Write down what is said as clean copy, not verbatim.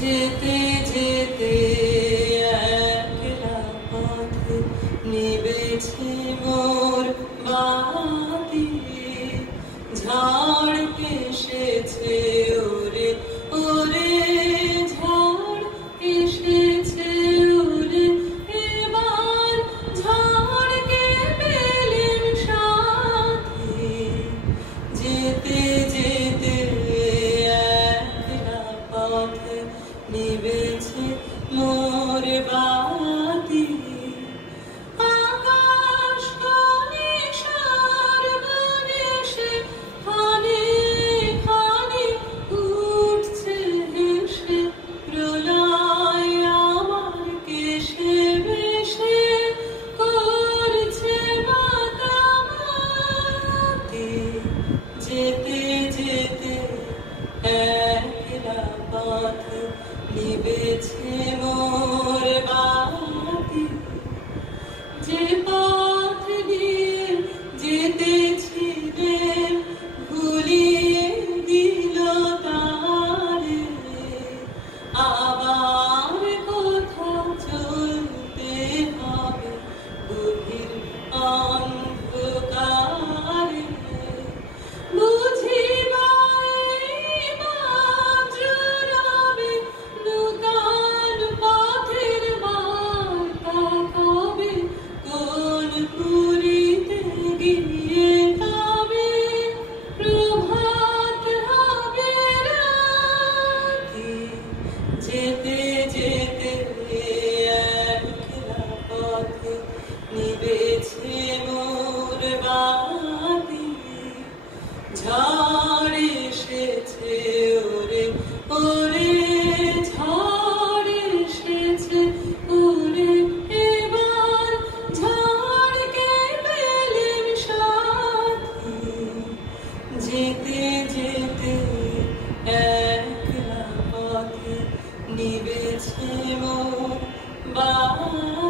যেতে যেতে একলা পথে নিবেছে মোর বাতি, ঝড় এসেছে ওরে ওরে, ঝড় এসেছে ওরে, এবার ঝড়কে পেলেম সাথী। যেতে যেতে একলা পথে নিবেছে মোর বাতি, আকাশ কোণে সর্বনেশে খানে খানে উঠছে হেসে, প্রলয় আমার কেশে বেশে করছে মাতামাতি। যেতে যেতে একলা পথে নিবেছে মোর বাতি, যে পথ দিয়ে যেতেছিলেম ভুলিয়ে দিল তারে, আবার কোথাও চলতে হবে গভীর অন্ধকারে। বুঝি নূতন পথের বার্তা কবে, কোন পুরীতে গিয়ে তবে প্রভাত হবে রাতি। যেতে যেতে একলা পথে নিবেছে মোর বাতি, ঝড় এসেছে ওরে ওরে, ঝড় এসেছে ওরে, এবার ঝড়কে পেলেম সাথী। যেতে যেতে একলা পথে নিবেছে মোর বাতি।